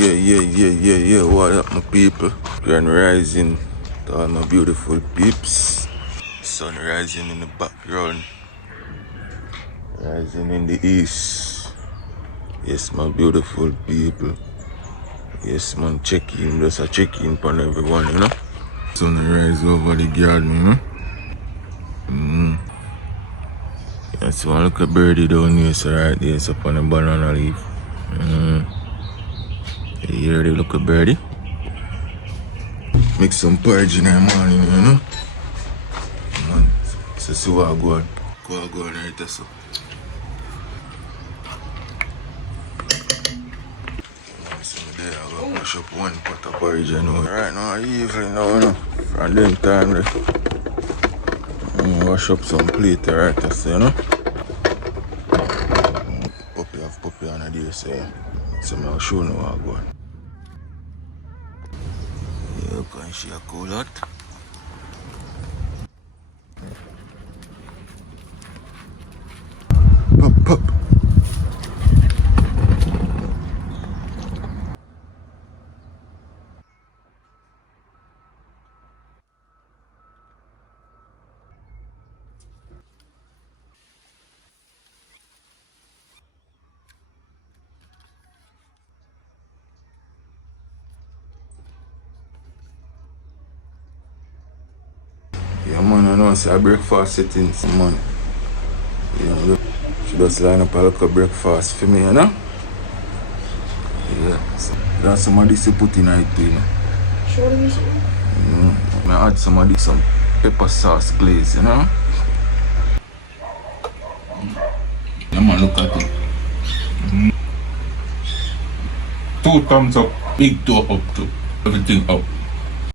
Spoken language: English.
Yeah. What up, my people? Grand rising to all my beautiful peeps. Sun rising in the background, rising in the east. Yes, my beautiful people. Yes, man, check in. Just a check in upon everyone, you know. Sunrise over the garden, you know. Yes, one look at birdie down here, so right there, it's up on the banana leaf. You hear the look at birdie? Make some porridge in the morning, you know. Man, so see what I go on. Go on right there, so. So there I go mash up one pot of porridge, you know. Right now, evening now, you know. From them time, wash up some plate right there, so, you know. Puppy on a day, so I'll show you what I go on. Yeah, can she a cool lot? Pop. Yeah, man, I know, say breakfast settings, man. Yeah, she just line up a little breakfast for me, you know? Yeah, so that's some of this to put in it too, you know? Show me some. I add some pepper sauce glaze, you know? Yeah, man, look at it. 2 thumbs up, big toe up too. Everything up.